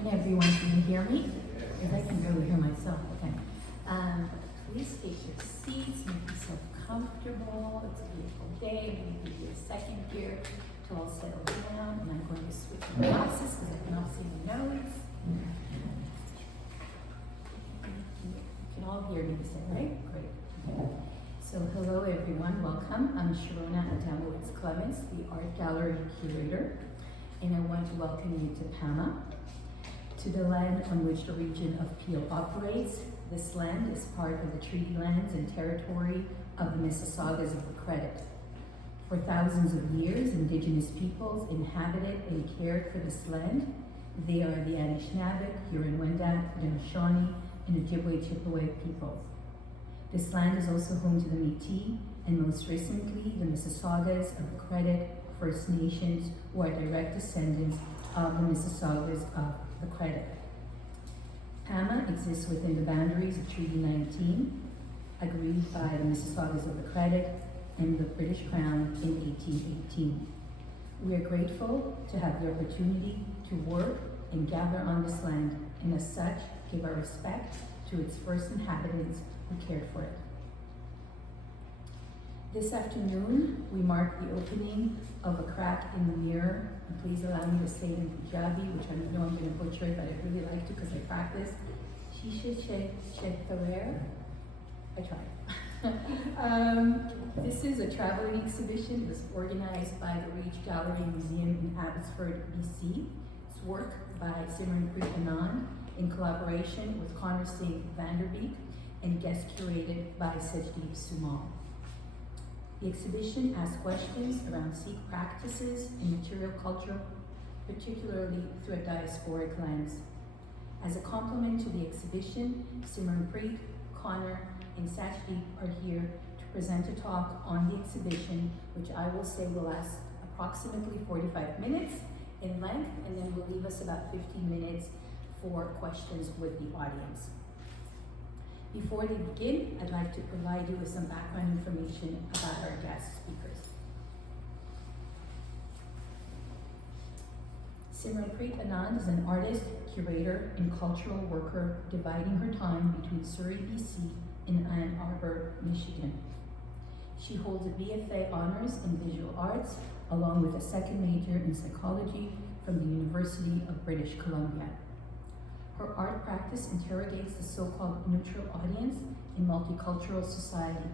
afternoon, everyone. Can you hear me? Because I can barely hear myself. Okay. Please take your seats, make yourself comfortable. It's a beautiful day. I'm going to give you a second here to all settle down. And I'm going to switch my glasses because I cannot see my nose. You can all hear me, you said, right? Great. Okay. So hello, everyone. Welcome. I'm Sharona Adamowitz-Clements, the Art Gallery Curator. And I want to welcome you to PAMA, to the land on which the region of Peel operates. This land is part of the treaty lands and territory of the Mississaugas of the Credit. For thousands of years, Indigenous peoples inhabited and cared for this land. They are the Anishinaabe, Huron-Wendat, Haudenosaunee, and Ojibwe-Chippewa peoples. This land is also home to the Métis, and most recently, the Mississaugas of the Credit First Nations, who are direct descendants of the Mississaugas of the Credit. PAMA exists within the boundaries of Treaty 19, agreed by the Mississaugas of the Credit and the British Crown in 1818. We are grateful to have the opportunity to work and gather on this land, and as such, give our respect to its first inhabitants who cared for it. This afternoon, we mark the opening of A Crack in the Mirror, and please allow me to say it in Punjabi, which I know I'm going to butcher it, but I really like to because I practice. Sheeshe, thareṛ. I tried. This is a traveling exhibition. It was organized by the Reach Gallery and Museum in Abbotsford, BC. It's work by Simranpreet Anand in collaboration with Conner Singh VanderBeek and guest curated by Sajdeep Soomal. The exhibition asks questions around Sikh practices and material culture, particularly through a diasporic lens. As a complement to the exhibition, Simranpreet, Conner, and Sajdeep are here to present a talk on the exhibition, which I will say will last approximately 45 minutes in length, and then will leave us about 15 minutes for questions with the audience. Before they begin, I'd like to provide you with some background information about our guest speakers. Simranpreet Anand is an artist, curator, and cultural worker dividing her time between Surrey, BC, and Ann Arbor, Michigan. She holds a BFA honors in visual arts, along with a second major in psychology from the University of British Columbia. Her art practice interrogates the so-called neutral audience in multicultural society.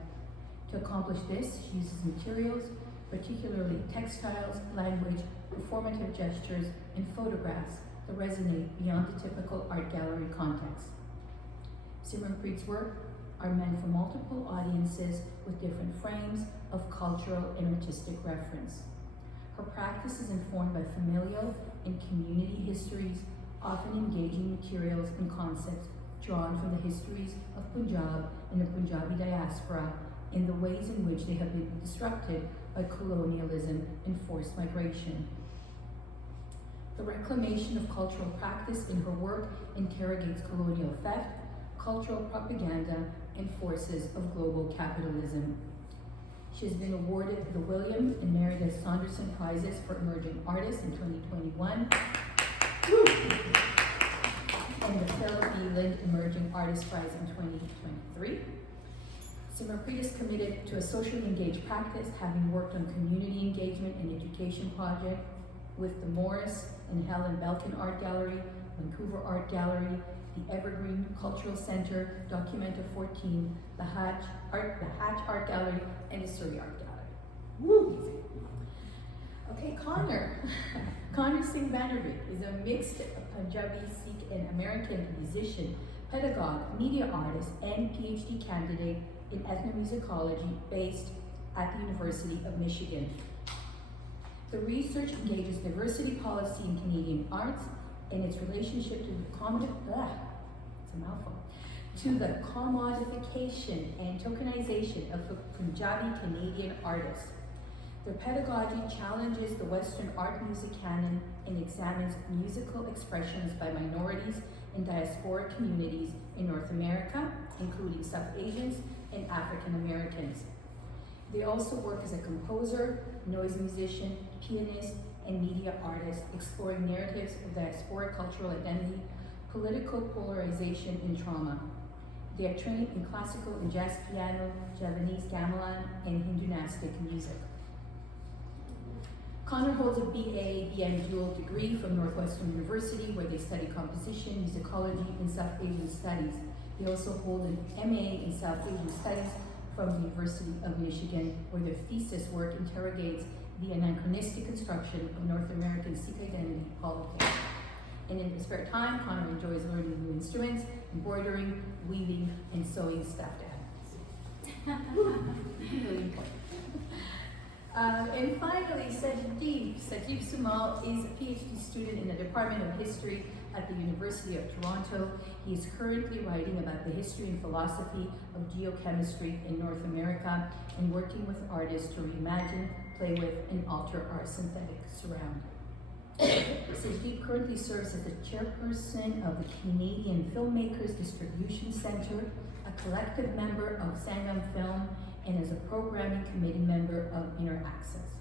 To accomplish this, she uses materials, particularly textiles, language, performative gestures, and photographs that resonate beyond the typical art gallery context. Simranpreet's work are meant for multiple audiences with different frames of cultural and artistic reference. Her practice is informed by familial and community histories, often engaging materials and concepts drawn from the histories of Punjab and the Punjabi diaspora and the ways in which they have been disrupted by colonialism and forced migration. The reclamation of cultural practice in her work interrogates colonial theft, cultural propaganda, and forces of global capitalism. She has been awarded the William and Meredith Saunderson Prizes for Emerging Artists in 2021. And the thareṛ Leland Emerging Artist Prize in 2023. Simranpreet is committed to a socially engaged practice, having worked on community engagement and education project with the Morris and Helen Belkin Art Gallery, Vancouver Art Gallery, the Evergreen Cultural Center, Documenta 14, the Hatch Art Gallery, and the Surrey Art Gallery. Woo! Okay, Conner. Conner Singh VanderBeek is a mixed Punjabi-Sikh and American musician, pedagogue, media artist, and PhD candidate in ethnomusicology based at the University of Michigan. The research engages diversity policy in Canadian arts and its relationship to the commodification and tokenization of Punjabi Canadian artists. Their pedagogy challenges the Western art music canon and examines musical expressions by minorities and diasporic communities in North America, including South Asians and African Americans. They also work as a composer, noise musician, pianist, and media artist exploring narratives of diaspora cultural identity, political polarization, and trauma. They are trained in classical and jazz piano, Javanese gamelan, and Hindu-nastic music. Conner holds a BA, BM dual degree from Northwestern University, where they study composition, musicology, and South Asian studies. They also hold an MA in South Asian studies from the University of Michigan, where their thesis work interrogates the anachronistic construction of North American Sikh identity politics. And in his spare time, Conner enjoys learning new instruments, embroidering, weaving, and sewing stuffed animals. Really important. And finally, Sajdeep Soomal is a PhD student in the Department of History at the University of Toronto. He is currently writing about the history and philosophy of geochemistry in North America and working with artists to reimagine, play with, and alter our synthetic surround. Sajdeep currently serves as the chairperson of the Canadian Filmmakers Distribution Center, a collective member of Sangam Film, and as a programming committee member of Inner Access.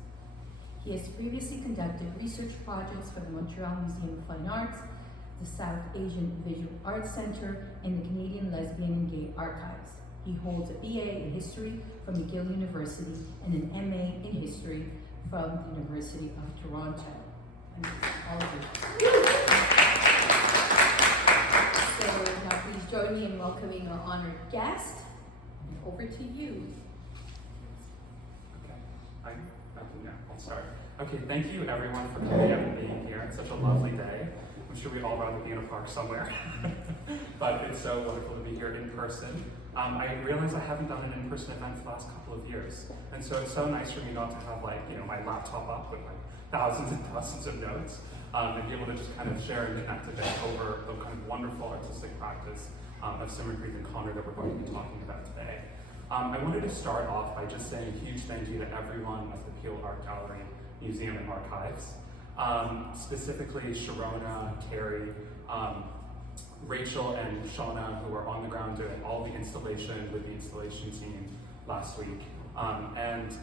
He has previously conducted research projects for the Montreal Museum of Fine Arts, the South Asian Visual Arts Center, and the Canadian Lesbian and Gay Archives. He holds a BA in History from McGill University and an MA in History from the University of Toronto. And all of you. So now please join me in welcoming our honored guest. Over to you. I'll start. Okay, thank you everyone for coming out and being here. It's such a lovely day. I'm sure we'd all rather be in a park somewhere. But it's so wonderful to be here in person. I realize I haven't done an in-person event for the last couple of years. And so it's so nice for me not to have my laptop up with thousands and thousands of notes and be able to just kind of share and connect a bit over the kind of wonderful artistic practice of Simranpreet and Conner that we're going to be talking about today. I wanted to start off by just saying a huge thank you to everyone at the Peel Art Gallery, Museum and Archives, specifically Sharona, Carrie, Rachel and Shauna, who were on the ground doing all the installation with the installation team last week, and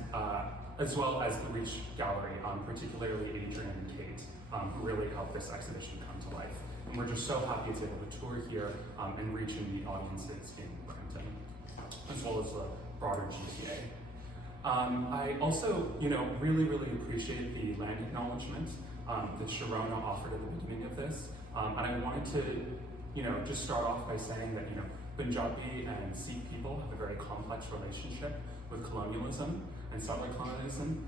as well as the Reach Gallery, particularly Adrian and Kate, who really helped this exhibition come to life. And we're just so happy it's able to tour here and reach and meet audiences in Brampton, as well as the broader GTA. I also, really, really appreciate the land acknowledgement that Sharona offered at the beginning of this. And I wanted to, just start off by saying that, Punjabi and Sikh people have a very complex relationship with colonialism and settler colonialism.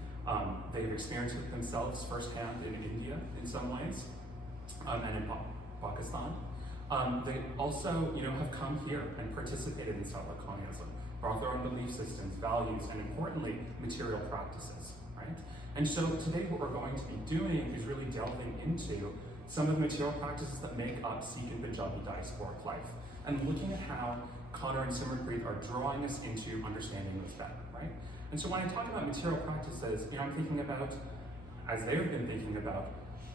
They've experienced it themselves firsthand in India in some ways, and in Pakistan. They also, have come here and participated in settler colonialism, brought their own belief systems, values, and importantly, material practices, right? And so today what we're going to be doing is really delving into some of the material practices that make up Sikh and Punjabi diasporic life, and looking at how Conner and Simranpreet are drawing us into understanding those better, right? And so when I talk about material practices, I'm thinking about, as they've been thinking about,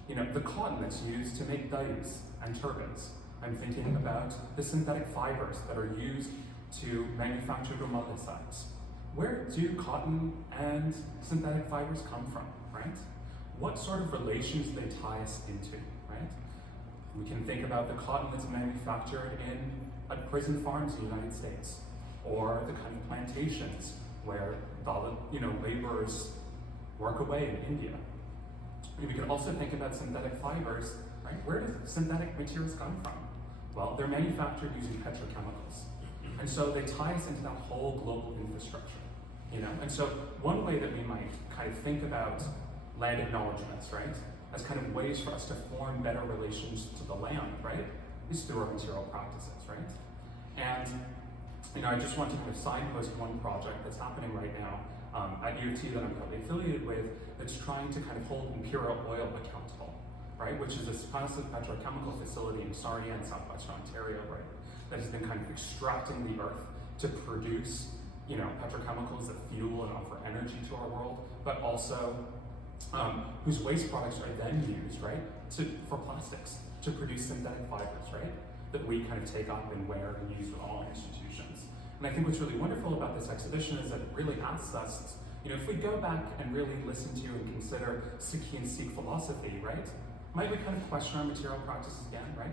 the cotton that's used to make diapers and turbans. I'm thinking about the synthetic fibers that are used to manufacture sites. Where do cotton and synthetic fibers come from, right? What sort of relations do they tie us into, right? We can think about the cotton that's manufactured at prison farms in the United States, or the kind of plantations where laborers work away in India. We can also think about synthetic fibers, right? Where do synthetic materials come from? Well, they're manufactured using petrochemicals. And so they tie us into that whole global infrastructure, And so one way that we might kind of think about land acknowledgements, right, as kind of ways for us to form better relations to the land, right, is through our material practices, right? And, I just want to kind of signpost one project that's happening right now at U of T that I'm currently affiliated with that's trying to kind of hold Imperial Oil accountable, right, which is this massive petrochemical facility in Sarnia in southwestern Ontario, right, that has been kind of extracting the earth to produce, petrochemicals that fuel and offer energy to our world, but also whose waste products are then used, right, for plastics, to produce synthetic fibers, right, that we kind of take up and wear and use in all institutions. And I think what's really wonderful about this exhibition is that it really asks us You know, if we go back and really listen to and consider Sikhi and Sikh philosophy, right? Might we kind of question our material practices again, right?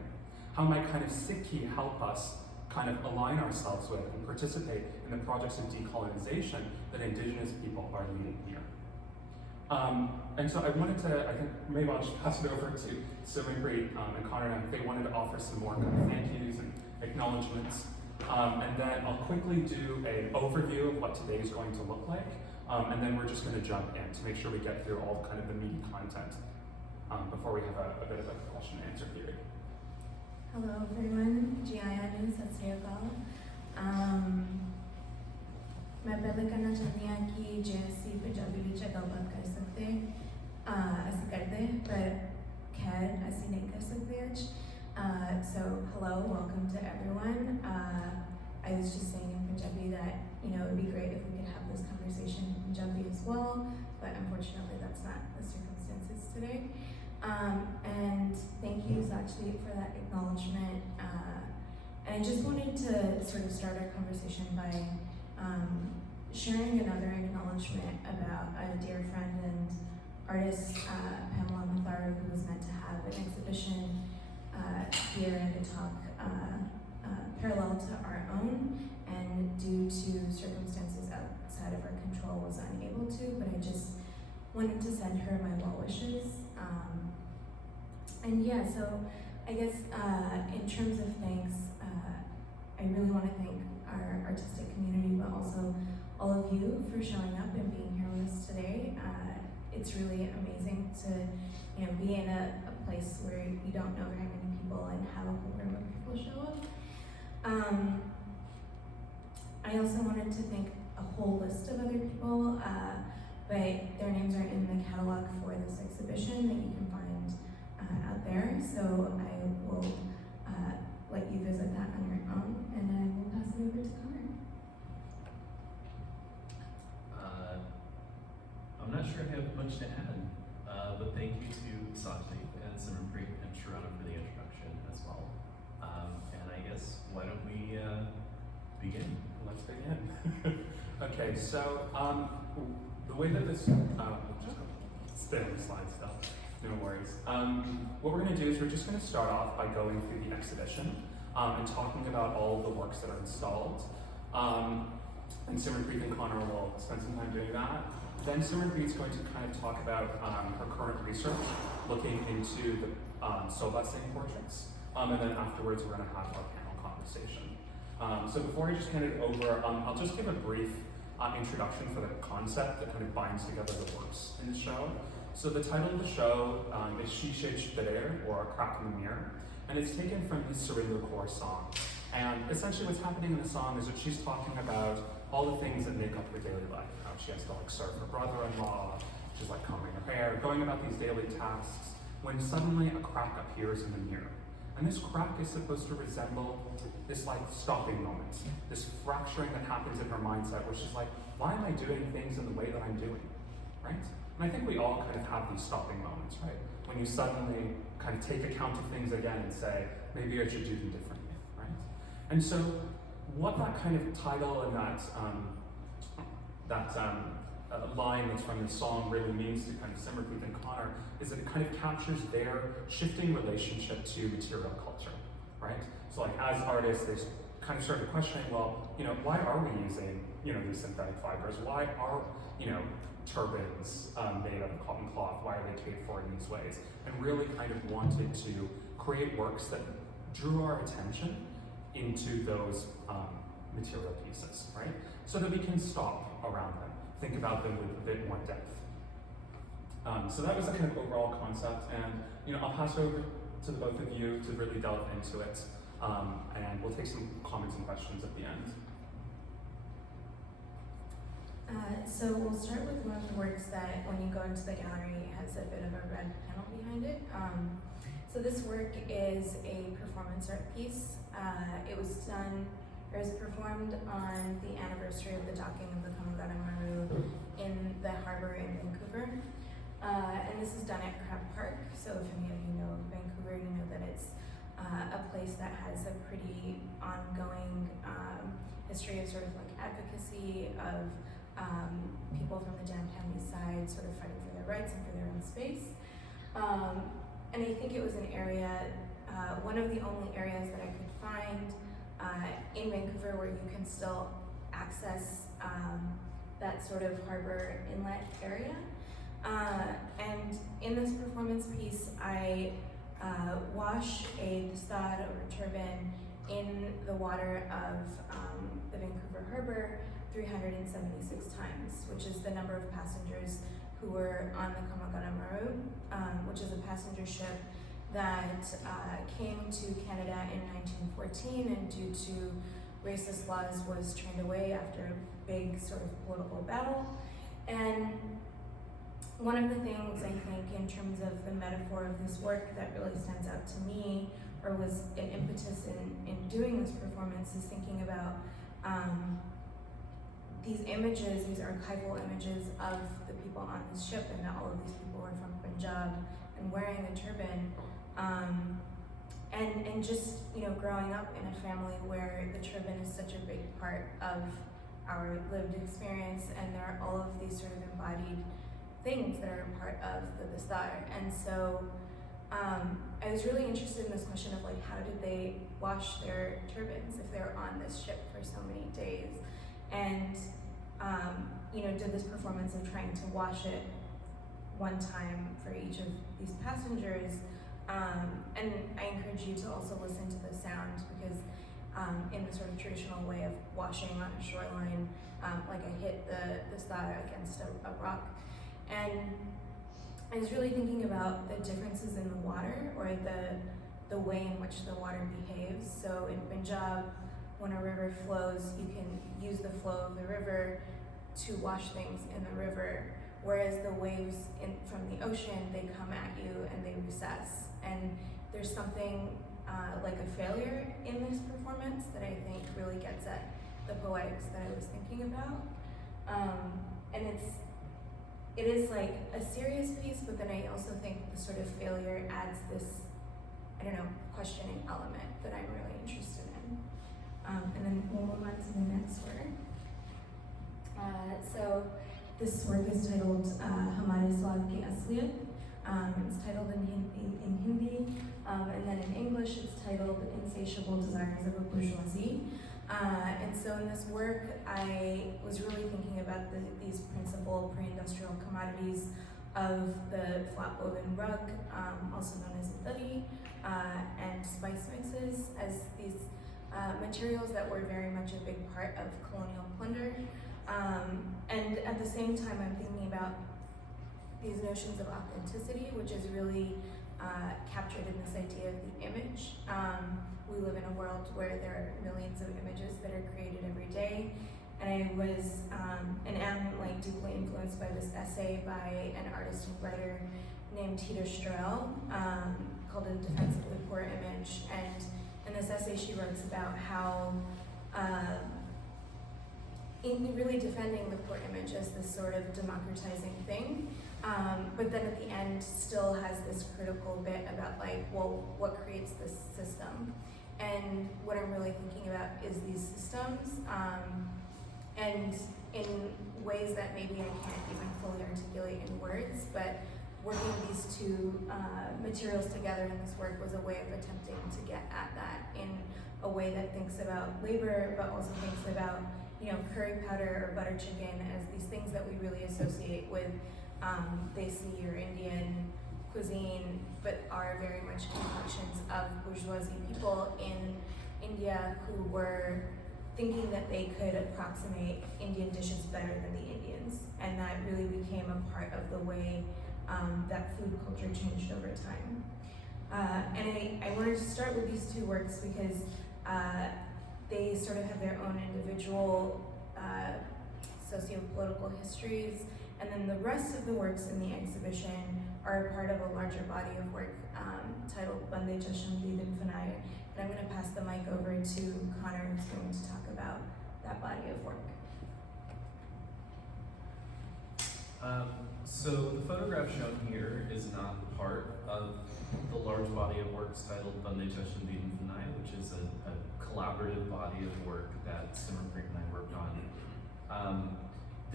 How might kind of Sikhi help us kind of align ourselves with and participate in the projects of decolonization that Indigenous people are leading here? And so I wanted to, I think maybe I'll just pass it over to Simranpreet and Conner now if they wanted to offer some more kind of thank yous and acknowledgements. And then I'll quickly do an overview of what today is going to look like. And then we're just going to jump in to make sure we get through all kind of the meaty content before we have a bit of a question and answer period. Hello everyone, GIN सत श्री अकाल। मैं पहले करना चाहती हूँ कि जैसी पंजाबी ਵਿੱਚ ਗੱਲਬਾਤ कर सकते ਅਸੀਂ ਕਰਦੇ पर खैर ਅਸੀਂ नहीं कर सकते आज। So hello, welcome to everyone. I was just saying in Punjabi that it would be great if we could have this conversation in Punjabi as well, but unfortunately that's not the circumstances today. And thank you, Sajdeep, for that acknowledgement. And I just wanted to sort of start our conversation by sharing another acknowledgement about a dear friend and artist, PAMA, thareṛ, who was meant to have an exhibition here and a talk parallel to our own, and due to circumstances outside of our control was unable to, but I just wanted to send her my well wishes. And yeah, so I guess in terms of thanks, I really want to thank our artistic community, but also all of you for showing up and being here with us today. It's really amazing to be in a place where you don't know very many people and have a whole room of people show up. I also wanted to thank a whole list of other people, but their names are in the catalog for this exhibition that you can find out there, so I will let you visit that on your own, and I will pass it over to Conner. I'm not sure I have much to add, but thank you to Sajdeep and Simranpreet and Sharana for the introduction as well. And I guess, why don't we begin? Let's begin. Okay, so the way that this, just stay on the slide still, no worries. What we're going to do is we're just going to start off by going through the exhibition and talking about all of the works that are installed. And Simranpreet and Conner will spend some time doing that. Then Simranpreet's going to kind of talk about her current research, looking into the Sobasing portraits. And then afterwards we're going to have our panel conversation. So before I just hand it over, I'll just give a brief introduction for the concept that kind of binds together the works in the show. So the title of the show is sheeshe, thareṛ, or A Crack in the Mirror, and it's taken from the Surinder Kaur song. And essentially what's happening in the song is that she's talking about all the things that make up her daily life. How she has to serve her brother-in-law, she's combing her hair, going about these daily tasks, when suddenly a crack appears in the mirror. And this crack is supposed to resemble this stopping moment, this fracturing that happens in her mindset where she's like, why am I doing things in the way that I'm doing, right? And I think we all kind of have these stopping moments, right? When you suddenly kind of take account of things again and say, maybe I should do them differently, right? And so what that kind of title and that line that's from the song really means to kind of Simranpreet and Conner is that it kind of captures their shifting relationship to material culture, right? So as artists, they kind of started questioning, well, why are we using, these synthetic fibers? Why are, turbans made out of cotton cloth? Why are they cared for in these ways? And really kind of wanted to create works that drew our attention into those material pieces, right? So that we can stop around them, think about them with a bit more depth. So that was the kind of overall concept, and I'll pass it over to the both of you to really delve into it, and we'll take some comments and questions at the end. So we'll start with one of the works that, when you go into the gallery, has a bit of a red panel behind it. So this work is a performance art piece. It was performed on the anniversary of the docking of the Maru in the harbor in Vancouver. And this is done at Crab Park. So if any of you know Vancouver, you know that it's a place that has a pretty ongoing history of advocacy of people from the downtown east side sort of fighting for their rights and for their own space. And I think it was an area, one of the only areas that I could find in Vancouver where you can still access that sort of harbor inlet area. And in this performance piece, I wash a thareṛ or a turban in the water of the Vancouver harbor 376 times, which is the number of passengers who were on the Kamagana, which is a passenger ship that came to Canada in 1914 and due to racist laws was turned away after a big sort of political battle. And one of the things I think in terms of the metaphor of this work that really stands out to me, or was an impetus in doing this performance, is thinking about these images, these archival images of the people on this ship, and that all of these people were from Punjab and wearing a turban. And just, you know, growing up in a family where the turban is such a big part of our lived experience, and there are all of these sort of embodied things that are a part of the thareṛ. And so I was really interested in this question of like, how did they wash their turbans if they were on this ship for so many days? And you know, did this performance of trying to wash it one time for each of these passengers. And I encourage you to also listen to the sound, because in the sort of traditional way of washing on a shoreline, like I hit the thareṛ against a rock. And I was really thinking about the differences in the water, or the way in which the water behaves. So in Punjab, when a river flows, you can use the flow of the river to wash things in the river, whereas the waves from the ocean, they come at you and they recess. And there's something like a failure in this performance that I think really gets at the poetics that I was thinking about. And it is like a serious piece, but then I also think the sort of failure adds this, I don't know, questioning element that I'm really interested in. And then we'll move on to the next work. So this work is titled Hamare Swad Ki Asliyat. It's titled in Hindi, and then in English it's titled Insatiable Desires of a Bourgeoisie. And so in this work, I was really thinking about these principal pre-industrial commodities of the flat woven rug, also known as thareṛ, and spice mixes, as these materials that were very much a big part of colonial plunder. And at the same time, I'm thinking about these notions of authenticity, which is really captured in this idea of the image. We live in a world where there are millions of images that are created every day. And I was, and am like deeply influenced by this essay by an artist and writer named Thareṛ, called In Defense of the Poor Image. And in this essay, she writes about how, in really defending the poor image as this sort of democratizing thing, but then at the end still has this critical bit about like, well, what creates this system? And what I'm really thinking about is these systems, and in ways that maybe I can't even fully articulate in words, but working these two materials together in this work was a way of attempting to get at that in a way that thinks about labor, but also thinks about, you know, curry powder or butter chicken as these things that we really associate with Desi or Indian cuisine, but are very much concoctions of bourgeoisie people in India who were thinking that they could approximate Indian dishes better than the Indians. And that really became a part of the way that food culture changed over time. And I wanted to start with these two works because they sort of have their own individual socio-political histories, and then the rest of the works in the exhibition are a part of a larger body of work titled Bande, chasm, deedn, fanaai. And I'm going to pass the mic over to Conner, who's going to talk about that body of work. So the photograph shown here is not part of the large body of works titled Bande, chasm, deedn, fanaai, which is a collaborative body of work that Simranpreet and I worked on.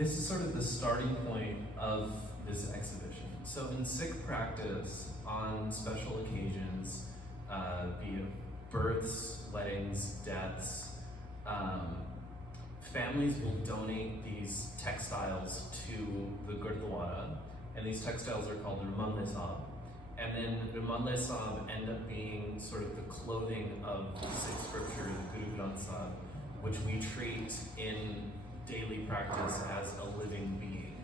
this is sort of the starting point of this exhibition. So in Sikh practice, on special occasions, be it births, weddings, deaths, families will donate these textiles to the Gurdwara, and these textiles are called Ramanle Sahib. And then Ramanle Sahib end up being sort of the clothing of Sikh scripture, the Guru Granth Sahib, which we treat in daily practice as a living being.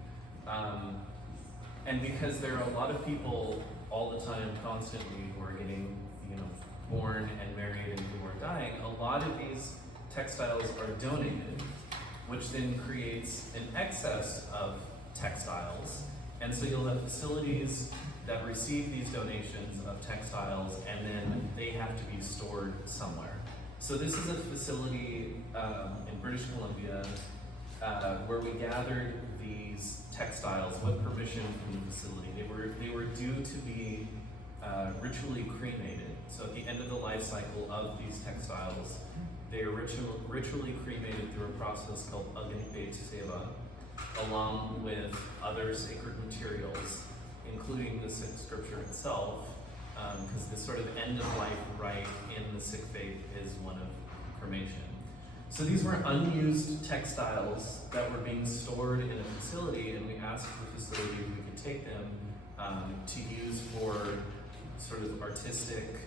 And because there are a lot of people all the time, constantly, who are getting, born and married and who are dying, a lot of these textiles are donated, which then creates an excess of textiles. And so you'll have facilities that receive these donations of textiles, and then they have to be stored somewhere. So this is a facility in British Columbia where we gathered these textiles with permission from the facility. They were due to be ritually cremated. So at the end of the life cycle of these textiles, they are ritually cremated through a process called Agni Seva, along with other sacred materials, including the Sikh scripture itself, because the sort of end of life rite in the Sikh faith is one of cremation. So these were unused textiles that were being stored in a facility, and we asked the facility if we could take them to use for sort of artistic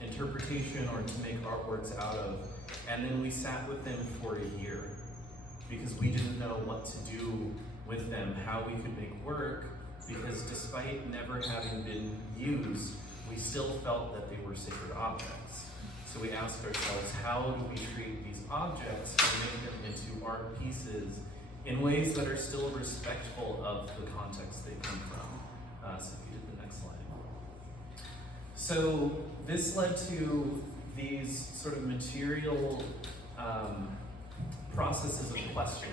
interpretation or to make artworks out of. And then we sat with them for a year because we didn't know what to do with them, how we could make work, because despite never having been used, we still felt that they were sacred objects. So we asked ourselves, how do we treat these objects and make them into art pieces in ways that are still respectful of the context they come from? So if you did the next slide. So this led to these sort of material processes of questioning.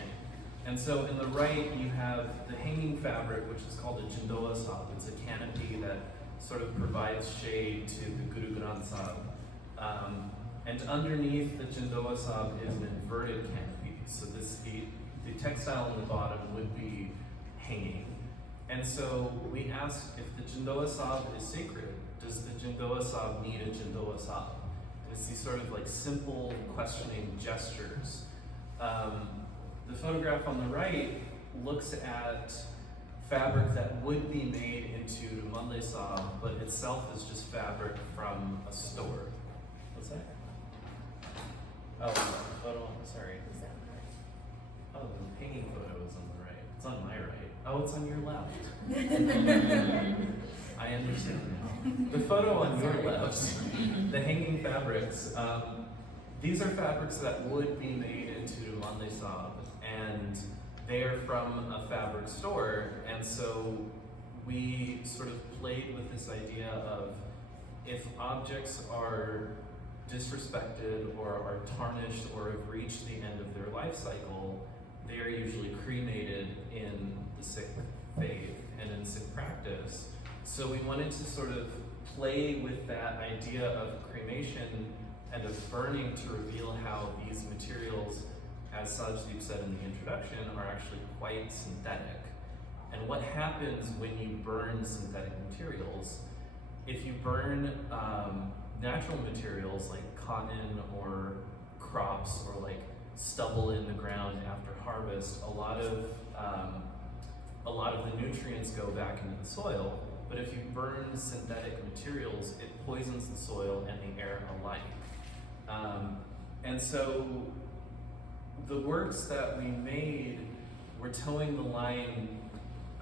And so in the right, you have the hanging fabric, which is called a jindoa sab. It's a canopy that sort of provides shade to the Guru Granth Sahib. And underneath the jindoa sab is an inverted canopy. So the textile on the bottom would be hanging. And so we asked, if the jindoa sab is sacred, does the jindoa sab need a jindoa sab? And it's these sort of like simple questioning gestures. The photograph on the right looks at fabric that would be made into Ramanle Sahib, but itself is just fabric from a store. What's that? Oh, the photo, sorry. Oh, the hanging photo is on the right. It's on my right. Oh, it's on your left. I understand now. The photo on your left, the hanging fabrics, these are fabrics that would be made into Ramanle Sahib, and they are from a fabric store. And so we sort of played with this idea of, if objects are disrespected or are tarnished or have reached the end of their life cycle, they are usually cremated in the Sikh faith and in Sikh practice. So we wanted to sort of play with that idea of cremation and of burning to reveal how these materials, as Sajdeep said in the introduction, are actually quite synthetic. And what happens when you burn synthetic materials? If you burn natural materials like cotton or crops or like stubble in the ground after harvest, a lot of the nutrients go back into the soil. But if you burn synthetic materials, it poisons the soil and the air alike. And so the works that we made were towing the line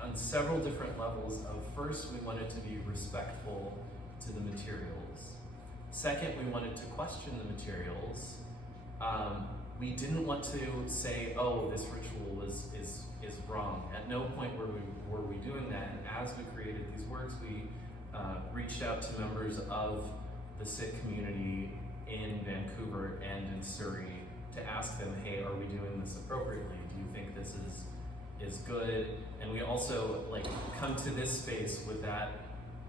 on several different levels of, first, we wanted to be respectful to the materials. Second, we wanted to question the materials. We didn't want to say, oh, this ritual is wrong. At no point were we doing that. And as we created these works, we reached out to members of the Sikh community in Vancouver and in Surrey to ask them, hey, are we doing this appropriately? Do you think this is good? And we also come to this space with that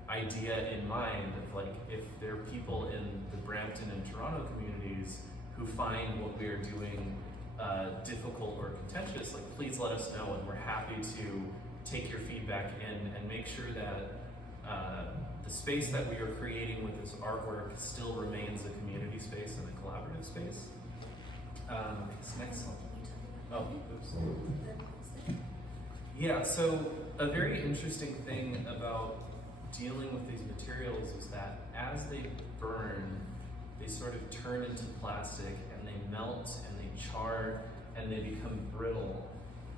idea in mind of if there are people in the Brampton and Toronto communities who find what we are doing difficult or contentious, like please let us know, and we're happy to take your feedback in and make sure that the space that we are creating with this artwork still remains a community space and a collaborative space. Next. Oh, oops. Yeah, so a very interesting thing about dealing with these materials is that as they burn, they sort of turn into plastic and they melt and they char and they become brittle.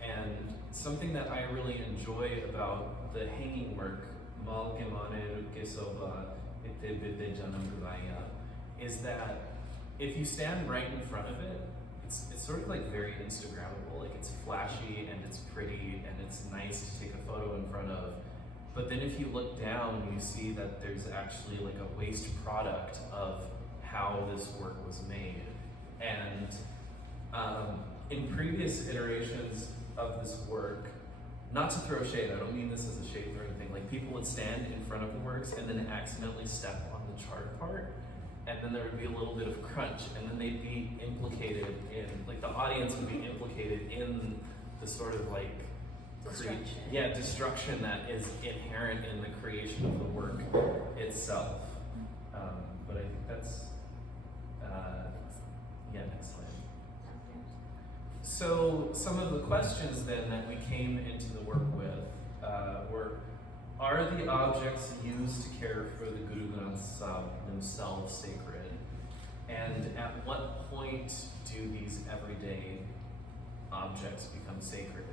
And something that I really enjoy about the hanging work, is that if you stand right in front of it, it's sort of like very Instagrammable. Like it's flashy and it's pretty and it's nice to take a photo in front of. But then if you look down, you see that there's actually like a waste product of how this work was made. And in previous iterations of this work, not to throw shade, I don't mean this as a shade or anything, like people would stand in front of the works and then accidentally step on the charred part, and then there would be a little bit of crunch, and then they'd be implicated in, like the audience would be implicated in the sort of like destruction that is inherent in the creation of the work itself. But I think that's, next slide. So some of the questions then that we came into the work with were, are the objects used to care for the Guru Granth Sahib themselves sacred? And at what point do these everyday objects become sacred?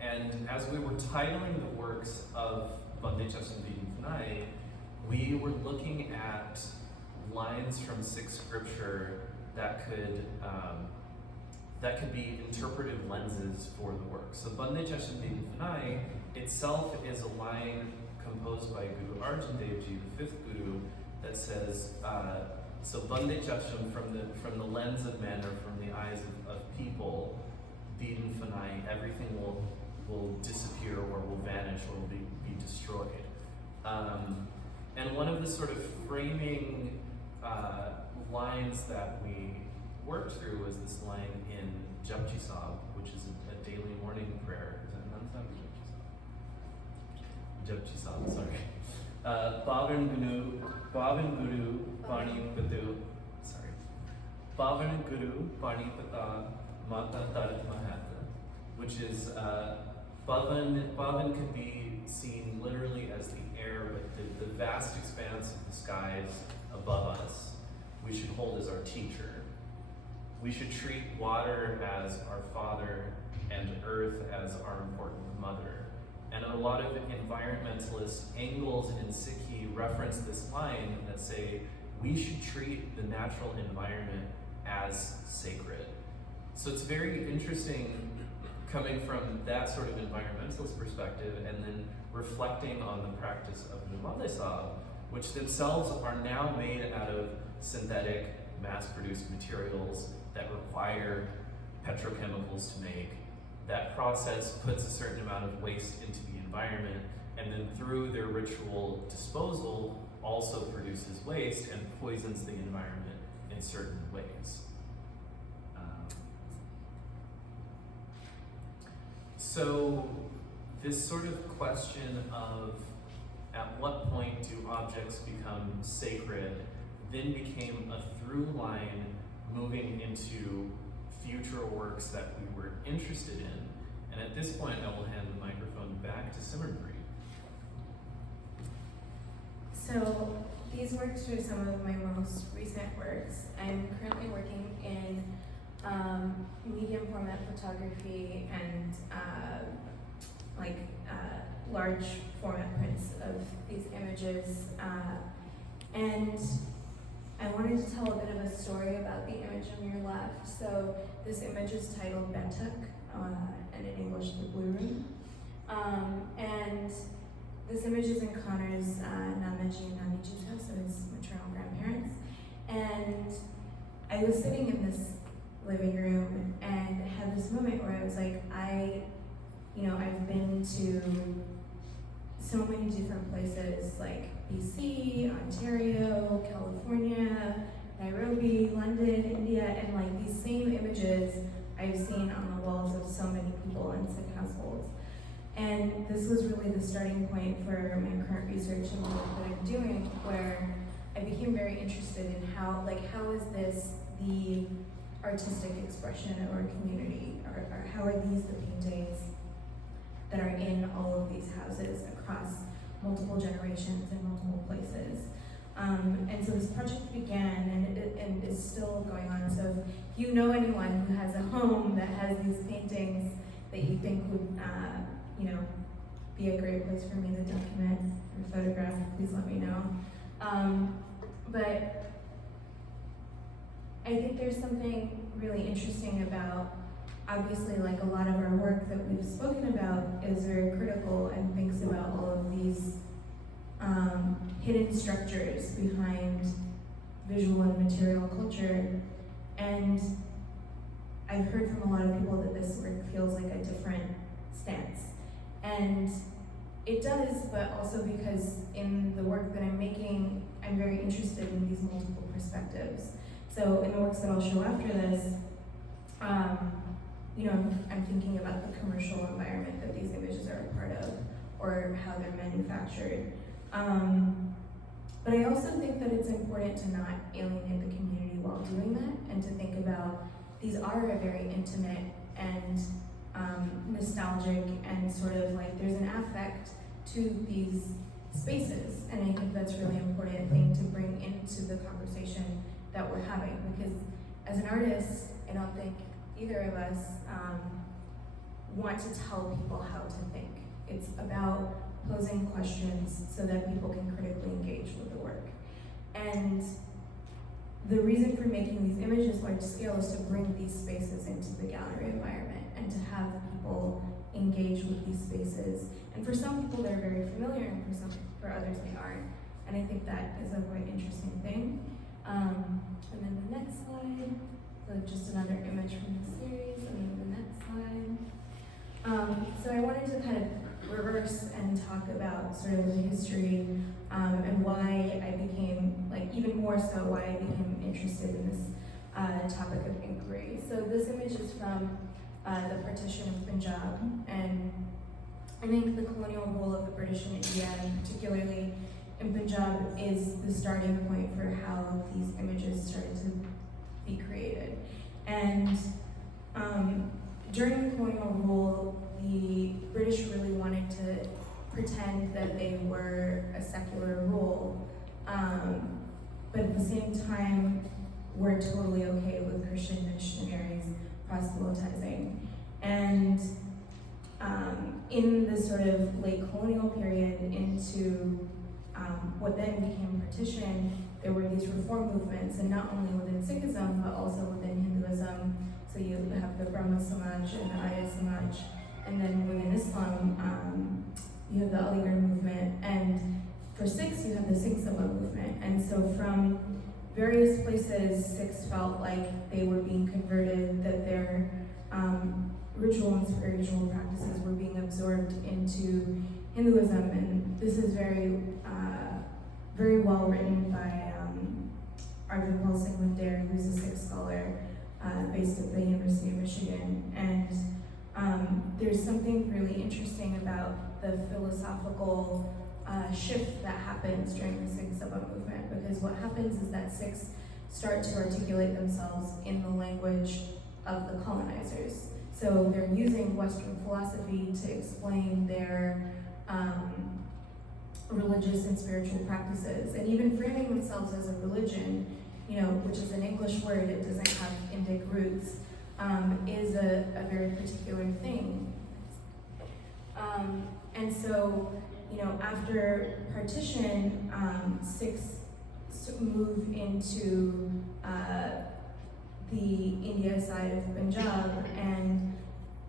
And as we were titling the works of Bande, Chasm, Deedn, fanaai, we were looking at lines from Sikh scripture that could be interpretive lenses for the work. So Bande, Chasm, Deedn, fanaai itself is a line composed by Guru Arjan Dev Ji, the fifth Guru, that says, so Bande Chasm, from the lens of men or from the eyes of people, Deedn, fanaai, everything will disappear or will vanish or will be destroyed. And one of the sort of framing lines that we worked through was this line in Japji Sahib, which is a daily morning prayer. Is that Nand Sahib or Japji Sahib? Japji Sahib, sorry. Pavan Guru Bani Patu, sorry. Pavan Guru Bani Pata Mata Tarat Mahata, which is Pavan could be seen literally as the air, but the vast expanse of the skies above us, we should hold as our teacher. We should treat water as our father and earth as our important mother. And a lot of environmentalist angles in Sikhi reference this line that say, we should treat the natural environment as sacred. So it's very interesting coming from that sort of environmentalist perspective and then reflecting on the practice of Bande Sahib, which themselves are now made out of synthetic, mass-produced materials that require petrochemicals to make. That process puts a certain amount of waste into the environment, and then through their ritual disposal also produces waste and poisons the environment in certain ways. So this sort of question of at what point do objects become sacred then became a through line moving into future works that we were interested in. And at this point, I will hand the microphone back to Simranpreet. So these works are some of my most recent works. I'm currently working in medium format photography and large format prints of these images. And I wanted to tell a bit of a story about the image on your left. So this image is titled Bentuk, and in English, The Blue Room. And this image is in Conner's Nanaji and Naniji's house, so his maternal grandparents. And I was sitting in this living room and had this moment where I was like, I've been to so many different places, like BC, Ontario, California, Nairobi, London, India, and like these same images I've seen on the walls of so many people in Sikh households. And this was really the starting point for my current research and the work that I'm doing, where I became very interested in how is this the artistic expression of our community, or how are these the paintings that are in all of these houses across multiple generations and multiple places. And so this project began, and is still going on. So if you know anyone who has a home that has these paintings that you think would, be a great place for me to document or photograph, please let me know. But I think there's something really interesting about, obviously, like a lot of our work that we've spoken about is very critical and thinks about all of these hidden structures behind visual and material culture. And I've heard from a lot of people that this work feels like a different stance. And it does, but also because in the work that I'm making, I'm very interested in these multiple perspectives. So in the works that I'll show after this, I'm thinking about the commercial environment that these images are a part of, or how they're manufactured. But I also think that it's important to not alienate the community while doing that, and to think about these are a very intimate and nostalgic, and sort of like there's an affect to these spaces, and I think that's a really important thing to bring into the conversation that we're having, because as an artist, I don't think either of us want to tell people how to think. It's about posing questions so that people can critically engage with the work. And the reason for making these images large scale is to bring these spaces into the gallery environment, and to have people engage with these spaces. And for some people they're very familiar, and for others they aren't. And I think that is a quite interesting thing. And then the next slide, so just another image from the series, and then the next slide. So I wanted to kind of reverse and talk about sort of the history and why I became, even more so, why I became interested in this topic of inquiry. So this image is from the partition of Punjab, and I think the colonial rule of the British in India, and particularly in Punjab, is the starting point for how these images started to be created. And during the colonial rule, the British really wanted to pretend that they were a secular rule, but at the same time were totally okay with Christian missionaries proselytizing. And in the sort of late colonial period into what then became partition, there were these reform movements, and not only within Sikhism, but also within Hinduism. So you have the Brahma Samaj and the Arya Samaj, and then within Islam, you have the Aligarh movement, and for Sikhs, you have the Sikh Sabha movement. And so from various places, Sikhs felt like they were being converted, that their ritual and spiritual practices were being absorbed into Hinduism. And this is very well written by Arvind Singh VanderBeek, who's a Sikh scholar based at the University of Michigan. And there's something really interesting about the philosophical shift that happens during the Sikh Sabha movement, because what happens is that Sikhs start to articulate themselves in the language of the colonizers. So they're using Western philosophy to explain their religious and spiritual practices, and even framing themselves as a religion, which is an English word, it doesn't have Indic roots, is a very particular thing. And so, after partition, Sikhs move into the India side of Punjab, and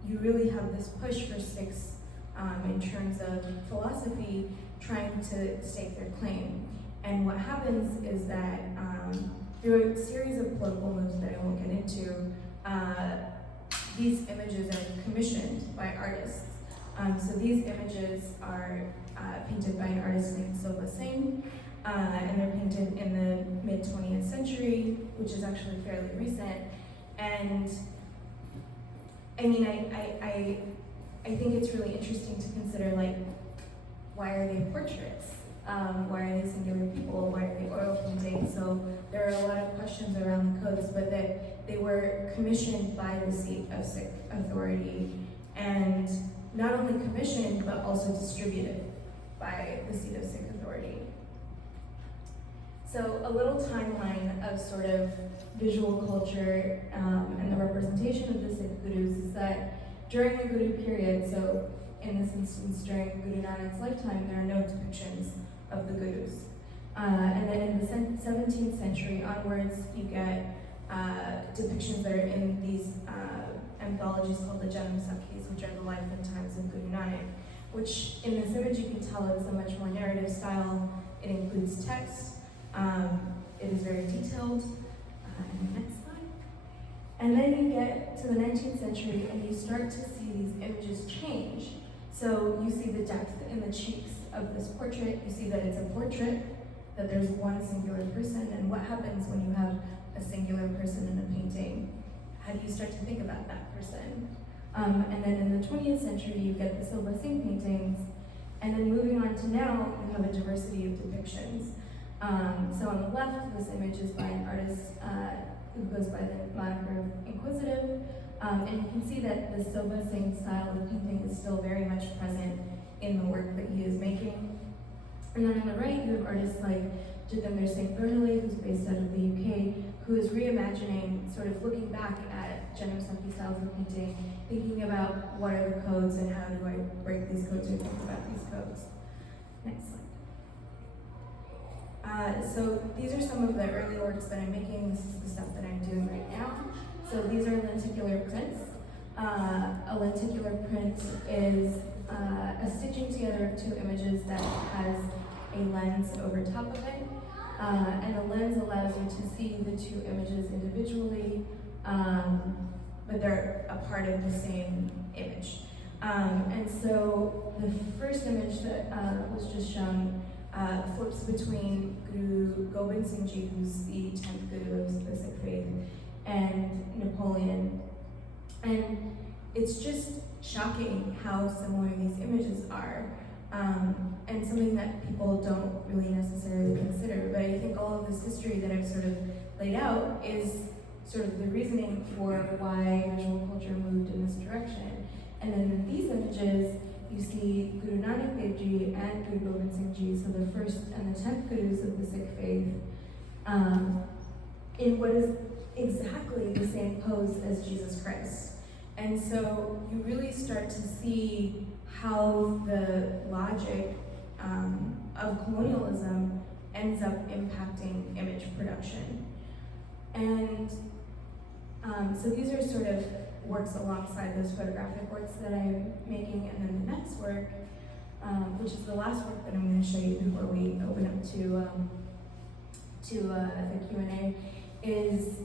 you really have this push for Sikhs in terms of philosophy trying to stake their claim. And what happens is that through a series of political moves that I won't get into, these images are commissioned by artists. So these images are painted by an artist named Sobha Singh, and they're painted in the mid-20th century, which is actually fairly recent. And I mean, I think it's really interesting to consider, like, why are they portraits? Why are they singular people? Why are they oil paintings? So there are a lot of questions around the codes, but that they were commissioned by the seat of Sikh authority, and not only commissioned, but also distributed by the seat of Sikh authority. So a little timeline of sort of visual culture and the representation of the Sikh gurus is that during the Guru period, so in this instance during Guru Nanak's lifetime, there are no depictions of the gurus. And then in the 17th century onwards, you get depictions that are in these anthologies called the Janam Sakhis, which are the life and times of Guru Nanak, which in this image you can tell it's a much more narrative style. It includes text. It is very detailed. And the next slide. And then you get to the 19th century and you start to see these images change. So you see the depth in the cheeks of this portrait. You see that it's a portrait, that there's one singular person, and what happens when you have a singular person in a painting? How do you start to think about that person? And then in the 20th century, you get the Silva Singh paintings, and then moving on to now, you have a diversity of depictions. So on the left, this image is by an artist who goes by the moniker of Inquisitive, and you can see that the Silva Singh style of painting is still very much present in the work that he is making. And then on the right, you have artists like Jatinder Singh Burley, who's based out of the UK, who is reimagining, sort of looking back at Janam Sakhi styles of painting, thinking about what are the codes and how do I break these codes or think about these codes. Next slide. So these are some of the early works that I'm making. This is the stuff that I'm doing right now. So these are lenticular prints. A lenticular print is a stitching together of two images that has a lens over top of it. And the lens allows you to see the two images individually, but they're a part of the same image. And so the first image that was just shown flips between Guru Gobind Singh Ji, who's the 10th Guru of the Sikh faith, and Napoleon. And it's just shocking how similar these images are, and something that people don't really necessarily consider. But I think all of this history that I've sort of laid out is sort of the reasoning for why visual culture moved in this direction. And then in these images, you see Guru Nanak Dev Ji and Guru Gobind Singh Ji, so the first and the 10th Gurus of the Sikh faith, in what is exactly the same pose as Jesus Christ. And so you really start to see how the logic of colonialism ends up impacting image production. And so these are sort of works alongside those photographic works that I'm making, and then the next work, which is the last work that I'm going to show you before we open up to the Q&A, is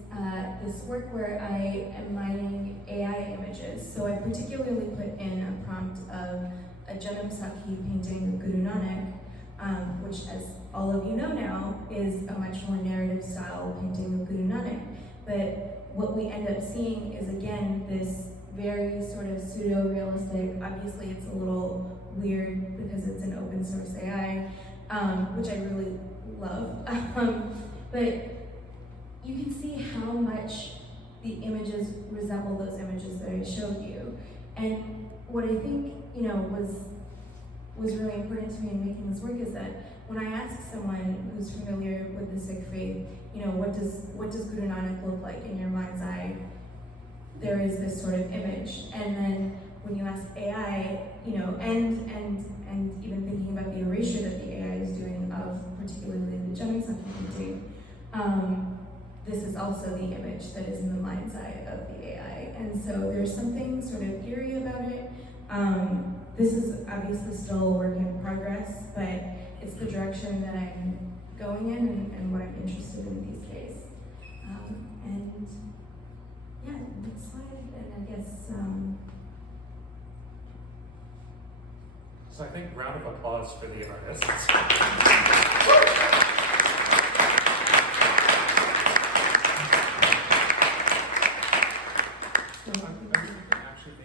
this work where I am mining AI images. So I particularly put in a prompt of a Janam Sakhi painting of Guru Nanak, which, as all of you know now, is a much more narrative style painting of Guru Nanak. But what we end up seeing is, again, this very sort of pseudo-realistic, obviously it's a little weird because it's an open source AI, which I really love. But you can see how much the images resemble those images that I showed you. And what I think, was really important to me in making this work is that when I ask someone who's familiar with the Sikh faith, what does Guru Nanak look like in your mind's eye? There is this sort of image. And then when you ask AI, and even thinking about the erasure that the AI is doing of particularly the Janam Sakhi painting, this is also the image that is in the mind's eye of the AI. And so there's something sort of eerie about it. This is obviously still a work in progress, but it's the direction that I'm going in and what I'm interested in these days. And yeah, next slide, and I guess. So I think round of applause for the artists. I'm actually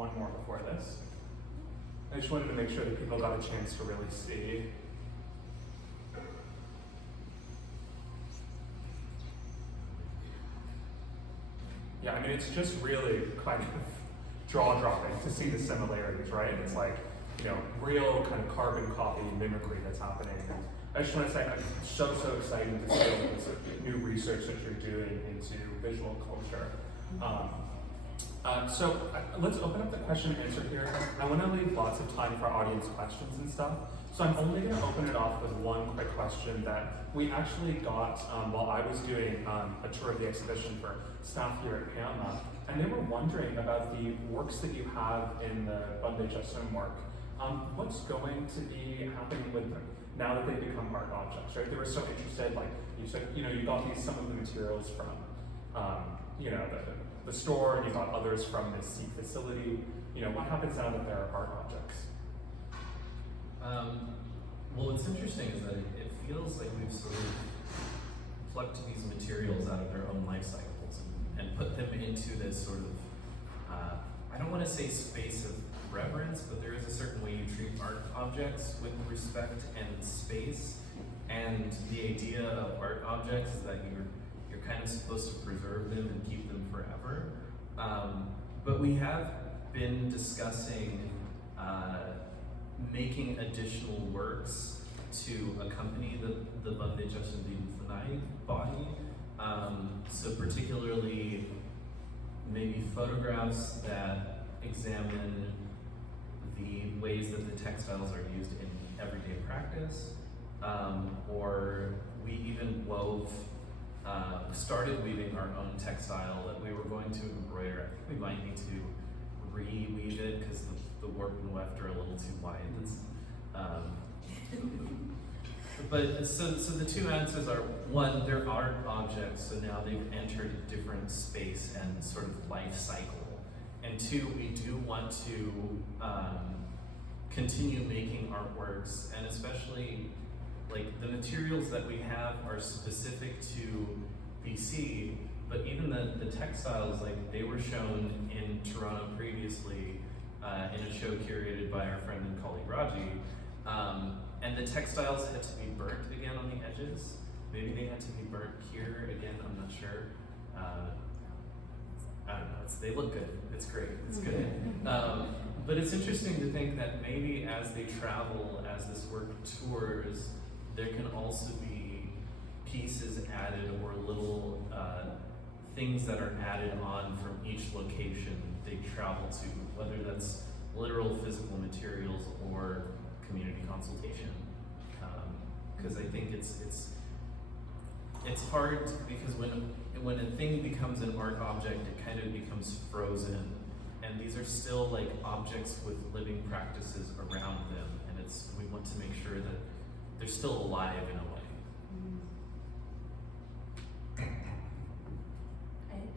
one more before this. I just wanted to make sure that people got a chance to really see. Yeah, I mean, it's just really kind of jaw-dropping to see the similarities, right? It's like, you know, real kind of carbon copy mimicry that's happening. And I just want to say, I'm so excited to see all this new research that you're doing into visual culture. Let's open up the question and answer here. I want to leave lots of time for audience questions and stuff. So I'm only going to open it off with one quick question that we actually got while I was doing a tour of the exhibition for staff here at PAMA, and they were wondering about the works that you have in the bande chasm work. What's going to be happening with them now that they become art objects, right? They were so interested, like you said, you know, you got some of the materials from, you know, the store, and you got others from this seed facility. You know, what happens now that they're art objects? Well, what's interesting is that it feels like we've sort of plucked these materials out of their own life cycles and put them into this sort of, I don't want to say space of reverence, but there is a certain way you treat art objects with respect and space. And the idea of art objects is that you're kind of supposed to preserve them and keep them forever. But we have been discussing making additional works to accompany the bande chasm deedn fanaai body. So particularly maybe photographs that examine the ways that the textiles are used in everyday practice, or we even started weaving our own textile that we were going to embroider. I think we might need to reweave it because the warp and weft are a little too wide. But so the two answers are, one, they're art objects, so now they've entered a different space and sort of life cycle. And two, we do want to continue making artworks, and especially like the materials that we have are specific to BC, but even the textiles, like they were shown in Toronto previously in a show curated by our friend and colleague Raji. And the textiles had to be burnt again on the edges. Maybe they had to be burnt here again, I'm not sure. I don't know, they look good, it's great, it's good. But it's interesting to think that maybe as they travel, as this work tours, there can also be pieces added or little things that are added on from each location they travel to, whether that's literal physical materials or community consultation. Because I think it's hard because when a thing becomes an art object, it kind of becomes frozen, and these are still like objects with living practices around them, and we want to make sure that they're still alive in a way.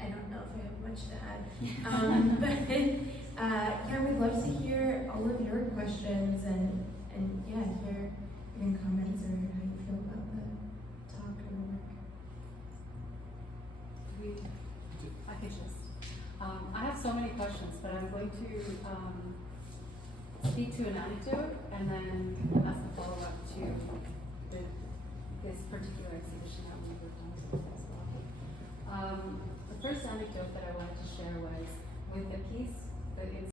I don't know if I have much to add, but yeah, we'd love to hear all of your questions and yeah, hear even comments or how you feel about the talk or the work. I can just. I have so many questions, but I'm going to speak to an anecdote and then ask a follow-up to this particular exhibition that we worked on as well. The first anecdote that I wanted to share was with the piece, it's